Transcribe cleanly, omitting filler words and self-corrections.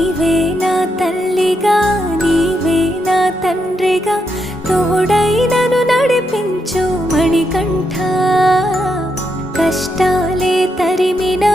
నీవే నా తల్లిగా నీవే నా తండ్రిగా తోడై నన్ను నడిపించు మణికంఠ. కష్టాలే తరిమినా